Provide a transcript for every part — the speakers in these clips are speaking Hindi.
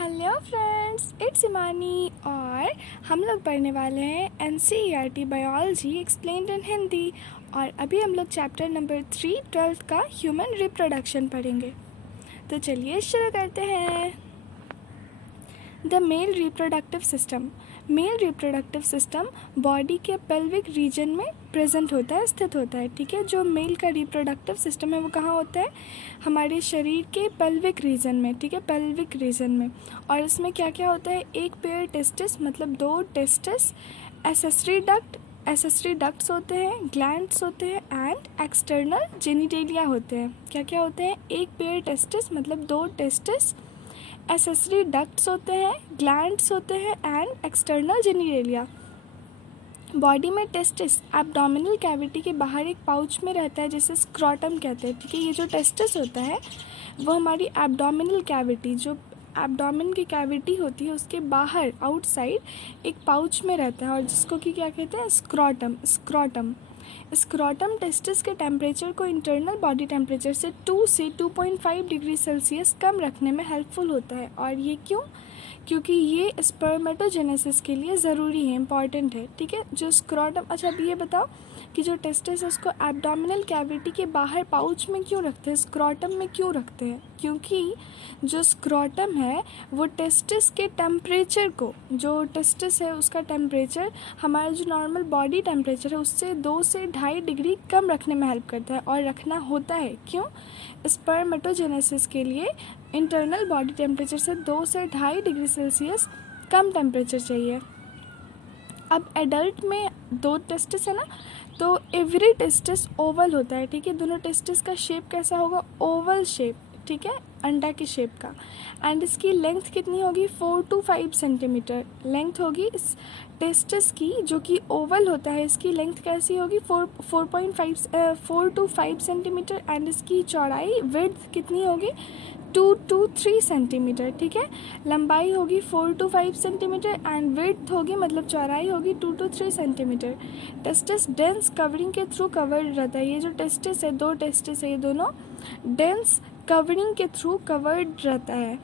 हेलो फ्रेंड्स, इट्स इमानी और हम लोग पढ़ने वाले हैं NCERT बायोलॉजी एक्सप्लेन्ड इन हिंदी। और अभी हम लोग चैप्टर नंबर 3 12th का ह्यूमन रिप्रोडक्शन पढ़ेंगे। तो चलिए शुरू करते हैं। The male reproductive system body के पेल्विक रीजन में प्रेजेंट होता है, स्थित होता है। ठीक है, जो मेल का रिप्रोडक्टिव सिस्टम है वो कहाँ होता है? हमारे शरीर के पेल्विक रीजन में। ठीक है, पेल्विक रीजन में। और इसमें क्या क्या होता है? एक पेयर टेस्टिस मतलब 2 टेस्टिस, एसेसरी डक्ट्स होते हैं, ग्लैंड्स होते हैं एंड एक्सटर्नल जेनिटेलिया होते हैं। क्या क्या होते हैं? एक पेयर टेस्टिस मतलब 2 टेस्टिस, एसेसरी डक्ट्स होते हैं, ग्लैंड्स होते हैं एंड एक्सटर्नल जेनिटेलिया। बॉडी में टेस्टिस एब्डोमिनल कैविटी के बाहर एक पाउच में रहता है जिसे स्क्रोटम कहते हैं। ठीक है, ये जो टेस्टिस होता है वो हमारी एब्डोमिनल कैविटी, जो एब्डोमिन की कैविटी होती है उसके बाहर आउटसाइड एक पाउच में रहता है और जिसको कि क्या कहते हैं? स्क्रोटम टेस्टिस के टेम्परेचर को इंटरनल बॉडी टेम्परेचर से 2 से 2.5 डिग्री सेल्सियस कम रखने में हेल्पफुल होता है। और ये क्यों? क्योंकि ये स्पर्मेटोजेनेसिस के लिए ज़रूरी है, इंपॉर्टेंट है। ठीक है, जो स्क्रोटम, अच्छा अब ये बताओ कि जो टेस्टिस है उसको एब्डोमिनल कैविटी के बाहर पाउच में क्यों रखते हैं, स्क्रोटम में क्यों रखते हैं? क्योंकि जो स्क्रोटम है वो टेस्टिस के टेम्परेचर को, जो टेस्टिस है उसका टेम्परेचर हमारा जो नॉर्मल बॉडी टेम्परेचर है उससे 2 से 2.5 डिग्री कम रखने में हेल्प करता है। और रखना होता है क्यों? स्पर्मेटोजेनेसिस के लिए इंटरनल बॉडी टेम्परेचर से 2 से 2.5 डिग्री सेल्सियस कम टेम्परेचर चाहिए। अब एडल्ट में 2 टेस्टिस है ना, तो एवरी टेस्टिस ओवल होता है। ठीक है, दोनों टेस्टिस का शेप कैसा होगा? Oval shape. ठीक है, अंडा की शेप का। एंड इसकी लेंथ कितनी होगी? 4 to 5 सेंटीमीटर लेंथ होगी इस टेस्टिस की, जो कि ओवल होता है। इसकी लेंथ कैसी होगी? 4 to 5 सेंटीमीटर। एंड इसकी चौड़ाई विड्थ कितनी होगी? 2 to 3 सेंटीमीटर। ठीक है, लंबाई होगी 4 to 5 सेंटीमीटर एंड विड्थ होगी मतलब चौड़ाई होगी 2 to 3 centimetre. Testis dense covering के थ्रू कवर्ड रहता है। ये जो टेस्टिस है, 2 टेस्टिस है, ये दोनों डेंस कवरिंग के थ्रू कवर्ड रहता है।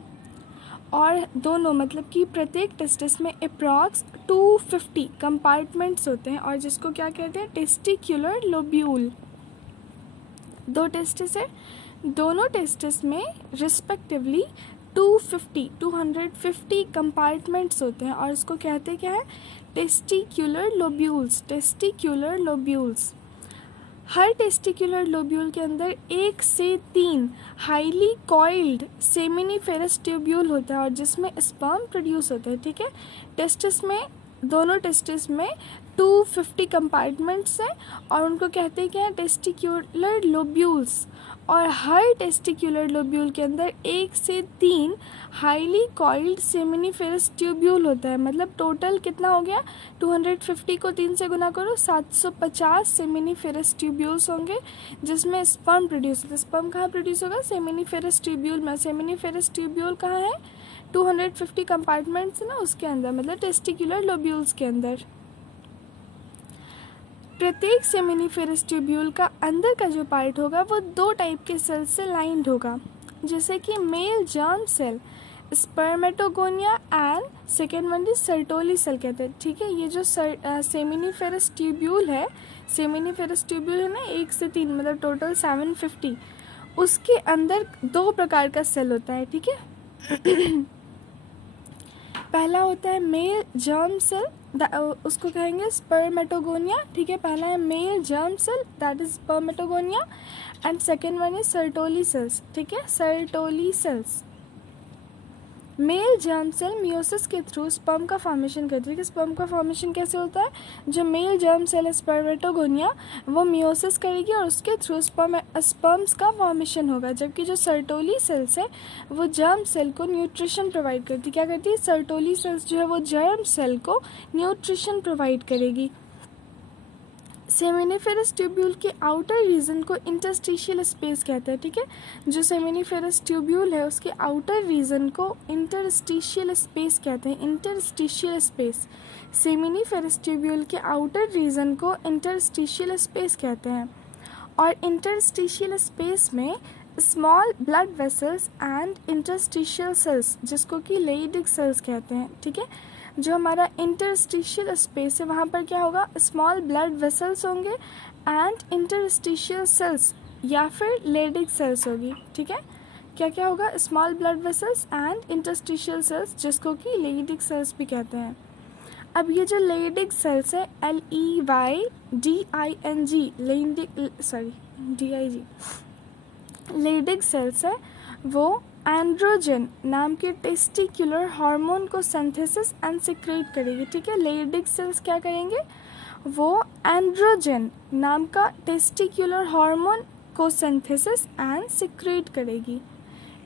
और दोनों मतलब कि प्रत्येक टेस्टिस में अप्रॉक्स 250 कंपार्टमेंट्स होते हैं और जिसको क्या कहते हैं? Testicular lobule. 2 टेस्टिस है, दोनों टेस्टिस में रिस्पेक्टिवली 250 कंपार्टमेंट्स होते हैं और इसको कहते क्या है? Testicular lobules. हर टेस्टिक्युलर लोब्यूल के अंदर 1 से 3 हाईली कॉइल्ड सेमिनिफेरस ट्यूब्यूल होता है और जिसमें स्पर्म प्रोड्यूस होता है। ठीक है, टेस्टिस में, दोनों टेस्टिस में 250 कंपार्टमेंट्स हैं और उनको कहते हैं क्या है? Testicular lobules. और हर टेस्टिक्युलर लोब्यूल के अंदर 1 से 3 हाईली कॉइल्ड सेमिनिफेरस ट्यूब्यूल होता है। मतलब टोटल कितना हो गया? 250 को 3 से गुना करो, 750 सेमिनिफेरस ट्यूब्यूल्स होंगे जिसमें स्पर्म प्रोड्यूस होता है। स्पर्म कहाँ प्रोड्यूस होगा? सेमिनिफेरस ट्यूब्यूल में। सेमिनिफेरस ट्यूब्यूल कहाँ है? 250 कंपार्टमेंट्स ना उसके अंदर, मतलब टेस्टिक्युलर लोब्यूल्स के अंदर। प्रत्येक सेमिनिफेरस ट्यूब्यूल का अंदर का जो पार्ट होगा वो 2 टाइप के सेल से लाइंड होगा, जैसे कि male germ cell, spermatogonia and second one is Sertoli cell कहते हैं। ठीक है, ये जो सेमिनिफेरस ट्यूब्यूल है, ना 1 से 3 मतलब टोटल 750, उसके अंदर 2 प्रकार का सेल होता है। ठीक है, पहला होता है मेल जर्म सेल, उसको कहेंगे स्पर्मेटोगोनिया। ठीक है, पहला है male germ cell that is spermatogonia and second one is Sertoli cells. ठीक है, Sertoli cells. Male germ cell meiosis के थ्रू स्पर्म का फॉर्मेशन करती है। स्पर्म का फॉर्मेशन कैसे होता है? जो मेल जर्म सेल है स्पर्मेटोगोनिया, वो मियोसिस करेगी और उसके थ्रू स्पर्म्स का फॉर्मेशन होगा। जबकि जो सर्टोली सेल्स है वो जर्म सेल को न्यूट्रिशन प्रोवाइड करती है। क्या करती है? सर्टोली सेल्स जो है वो जर्म सेल को न्यूट्रिशन प्रोवाइड करेगी। सेमिनिफेरस ट्यूब्यूल के आउटर रीजन को इंटरस्टिशियल स्पेस कहते हैं। ठीक है, जो सेमिनिफेरस ट्यूब्यूल है उसके आउटर रीजन को इंटरस्टिशियल स्पेस कहते हैं। इंटरस्टिशियल स्पेस, सेमिनिफेरस ट्यूब्यूल के आउटर रीजन को इंटरस्टिशियल स्पेस कहते हैं। और इंटरस्टिशियल स्पेस में small blood vessels and interstitial cells, जिसको कि लेइडिक सेल्स कहते हैं, ठीक है। जो हमारा इंटरस्टिशियल स्पेस है वहाँ पर क्या होगा, स्मॉल ब्लड वेसल्स होंगे एंड इंटरस्टिशियल सेल्स या फिर लेइडिक सेल्स होगी, ठीक है। क्या क्या होगा, small blood vessels and interstitial cells, जिसको कि लेइडिक सेल्स भी कहते हैं। अब ये जो लेइडिक सेल्स है, लेइडिक सेल्स है, वो एंड्रोजन नाम के टेस्टिकुलर हार्मोन को सिंथेसिस एंड सिक्रेट करेगी, ठीक है। लेइडिक सेल्स क्या करेंगे, वो एंड्रोजन नाम का टेस्टिकुलर हार्मोन को सिंथेसिस एंड सिक्रेट करेगी।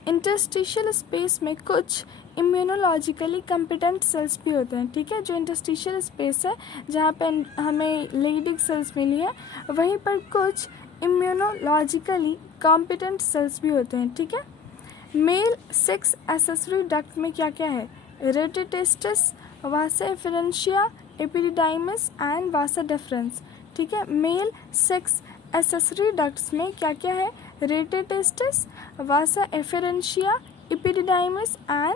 इंटरस्टिशियल स्पेस में कुछ इम्यूनोलॉजिकली कम्पिटेंट सेल्स भी होते हैं, ठीक है। जो इंटरस्टिशियल स्पेस है जहाँ पे हमें लेइडिक सेल्स मिली है, वहीं पर कुछ इम्यूनोलॉजिकली कॉम्पिटेंट सेल्स भी होते हैं, ठीक है। मेल सेक्स एक्सेसरी डक्ट में क्या क्या है, rete testis, Vasa efferentia, epididymis and Vasa deference, ठीक है। मेल सेक्स एक्सेसरी डक्ट्स में क्या क्या है, rete testis, Vasa efferentia, epididymis and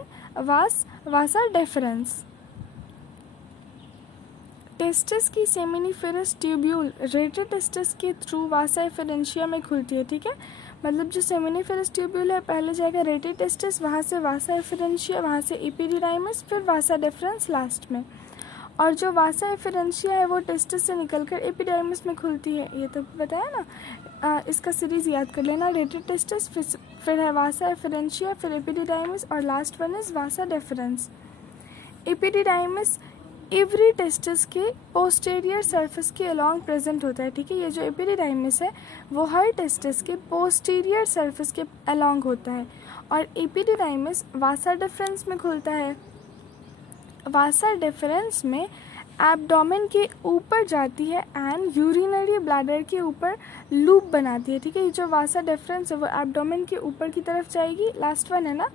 Vasa deference. Testis की सेमिनिफेरस ट्यूब्यूल रेटिटेस्टिस के थ्रू वासा एफरेंशिया में खुलती है, ठीक है। मतलब जो सेमिनिफेरस ट्यूब्यूल है, पहले जाएगा रेटिटेस्टिस, वहाँ से वासा एफरेंशिया, वहाँ से एपिडिडाइमिस, फिर वासा डेफरेंस लास्ट में। और जो वासा एफरेंशिया है वो टेस्टिस से निकलकर एपिडर्मिस में खुलती है, ये तो बताया ना। इसका सीरीज याद कर लेना, रेटिटेस्टिस, फिर है वासा एफरेंशिया, फिर एपिडिडाइमिस और last one is Vasa deference. Epididymis every testis के पोस्टीरियर सरफेस के अलॉन्ग प्रेजेंट होता है, ठीक है। ये जो एपिडिडाइमिस है वो हर टेस्टिस के पोस्टीरियर सरफेस के अलॉन्ग होता है, और एपिडिडाइमिस वासा डेफरेंस में खुलता है। वासा डेफरेंस में एब्डोमेन के ऊपर जाती है एंड यूरिनरी ब्लैडर के ऊपर लूप बनाती है, ठीक है। ये जो वासा डेफरेंस है वो एब्डोमेन के ऊपर की तरफ जाएगी, लास्ट वन है ना।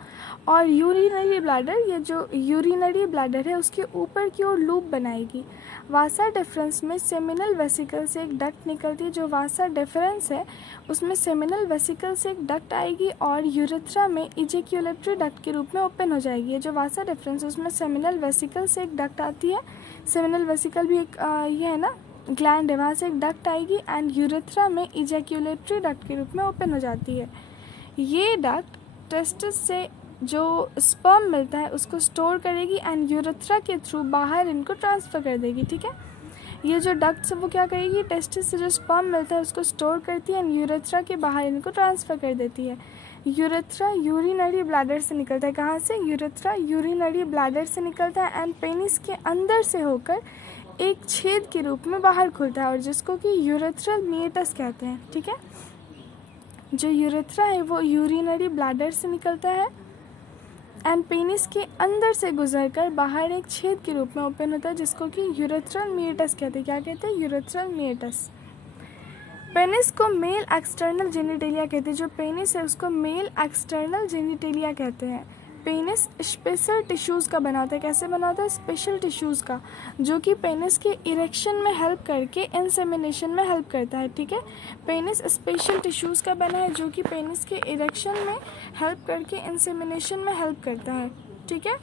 और यूरिनरी ब्लैडर, ये जो यूरिनरी ब्लैडर है उसके ऊपर की ओर लूप बनाएगी। वासा डेफरेंस में सेमिनल वेसिकल से एक डक्ट निकलती है। जो वासा डेफरेंस है उसमें सेमिनल वेसिकल से एक डक्ट आएगी और यूरेथ्रा में इजेक्यूलेटरी डक्ट के रूप में ओपन हो जाएगी। ये जो वासा डेफरेंस है उसमें सेमिनल वेसिकल से एक डक्ट आती है। सेमिनल वेसिकल भी एक ये है ना ग्लैंड है, वहाँ से एक डक्ट आएगी एंड यूरेथ्रा में इजेक्यूलेटरी डक्ट के रूप में ओपन हो जाती है। ये डक्ट टेस्टिस से जो स्पर्म मिलता है उसको स्टोर करेगी एंड यूरेथ्रा के थ्रू बाहर इनको ट्रांसफ़र कर देगी, ठीक है। ये जो डक्ट है वो क्या करेगी, टेस्टिस से जो स्पर्म मिलता है उसको स्टोर करती है एंड यूरेथ्रा के बाहर इनको ट्रांसफ़र कर देती है। यूरेथ्रा यूरिनरी ब्लैडर से निकलता है, कहाँ से, यूरेथ्रा यूरिनरी ब्लैडर से निकलता है एंड पेनिस के अंदर से होकर एक छेद के रूप में बाहर खुलता है और जिसको कि यूरेथ्रल मीएटस कहते हैं, ठीक है। जो यूरेथ्रा है वो यूरिनरी ब्लैडर से निकलता है एंड पेनिस के अंदर से गुजरकर बाहर एक छेद के रूप में ओपन होता है जिसको कि यूरेथ्रल मीएटस कहते हैं। क्या कहते हैं, यूरेथ्रल मीएटस। पेनिस को मेल एक्सटर्नल जेनिटेलिया कहते हैं। जो पेनिस है उसको मेल एक्सटर्नल जेनिटेलिया कहते हैं। पेनिस स्पेशल टिश्यूज़ का बना होता है। कैसे बना होता है, स्पेशल टिश्यूज़ का, जो कि पेनिस के इरेक्शन में हेल्प करके इंसेमिनेशन में हेल्प करता है, ठीक है। पेनिस स्पेशल टिश्यूज़ का बना है जो कि पेनिस के इरेक्शन में हेल्प करके इंसेमिनेशन में हेल्प करता है, ठीक है।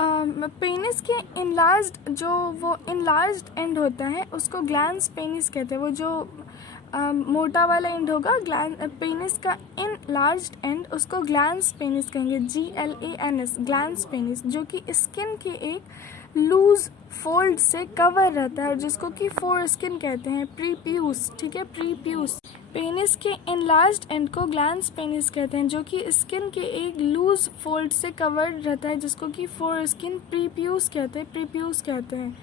पेनिस के इनलार्ज्ड जो वो इनलार्ज्ड एंड होता है उसको ग्लैंस पेनिस कहते हैं। वो जो मोटा वाला एंड होगा पेनिस का इनलार्ज्ड एंड उसको ग्लैंस पेनिस कहेंगे, GLANS, ग्लैंस पेनिस, जो कि स्किन के एक लूज फोल्ड से कवर रहता है और जिसको कि फोर स्किन कहते हैं, प्रीप्यूस, ठीक है, प्रीप्यूस। पेनिस के इनलार्ज्ड एंड को ग्लैंस पेनिस कहते हैं जो कि स्किन के एक लूज फोल्ड से कवर्ड रहता है जिसको कि फोर स्किन प्रीप्यूस कहते हैं, प्रीप्यूस कहते हैं।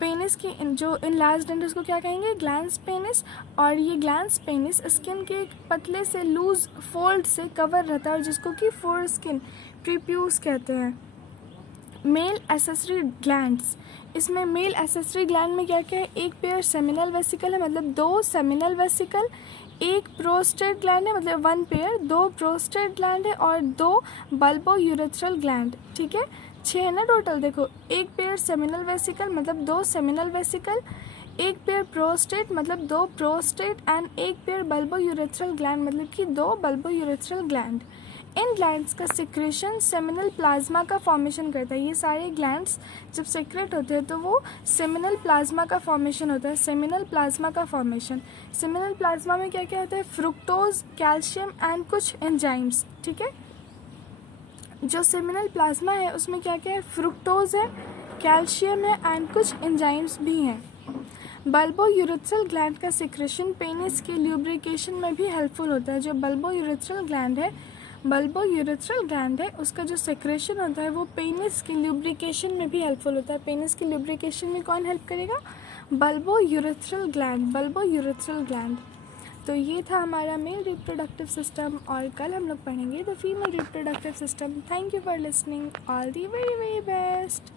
पेनिस की जो इनलार्ज्ड एंड उसको क्या कहेंगे, ग्लैंस पेनिस। और ये ग्लैंस पेनिस स्किन के एक पतले से लूज फोल्ड से कवर रहता है और जिसको कि फोर स्किन प्रीप्यूस कहते हैं। मेल एसेसरी ग्लैंड्स, इसमें मेल एसेसरी ग्लैंड में क्या क्या है, एक पेयर सेमिनल वेसिकल है, मतलब 2 सेमिनल वेसिकल, एक प्रोस्टेट ग्लैंड है, मतलब 1 पेयर, 2 प्रोस्टेट ग्लैंड है और 2 बल्बो यूरेथ्रल ग्लैंड, ठीक है। 6 है ना टोटल। देखो, एक पेयर सेमिनल वेसिकल मतलब 2 सेमिनल वेसिकल, एक पेयर प्रोस्टेट मतलब 2 प्रोस्टेट एंड एक पेयर बल्बोयूरेथ्रल ग्लैंड मतलब कि 2 बल्बोयूरेथ्रल ग्लैंड। इन ग्लैंड्स का सिक्रेशन सेमिनल प्लाज्मा का फॉर्मेशन करता है। ये सारे ग्लैंड्स जब सेक्रेट होते हैं तो वो सेमिनल प्लाज्मा का फॉर्मेशन होता है, सेमिनल प्लाज्मा का फॉर्मेशन। सेमिनल प्लाज्मा में क्या क्या होता है? फ्रुक्टोज, कैल्शियम एंड कुछ एंजाइम्स। ठीक है, जो सेमिनल प्लाज्मा है उसमें क्या क्या है? फ्रुक्टोज है, कैल्शियम है एंड कुछ एंजाइम्स भी हैं। बल्बोयूरेथ्रल ग्लैंड का सिक्रेशन पेनिस के ल्यूब्रिकेशन में भी हेल्पफुल होता है। जो बल्बोयूरेथ्रल ग्लैंड है उसका जो सेक्रेशन होता है वो पेनिस की ल्यूब्रिकेशन में भी हेल्पफुल होता है। पेनिस की ल्यूब्रिकेशन में कौन हेल्प करेगा? Bulbourethral gland. तो ये था हमारा मेल रिप्रोडक्टिव सिस्टम और कल हम लोग पढ़ेंगे the female reproductive system. Thank you for listening. All the very very best.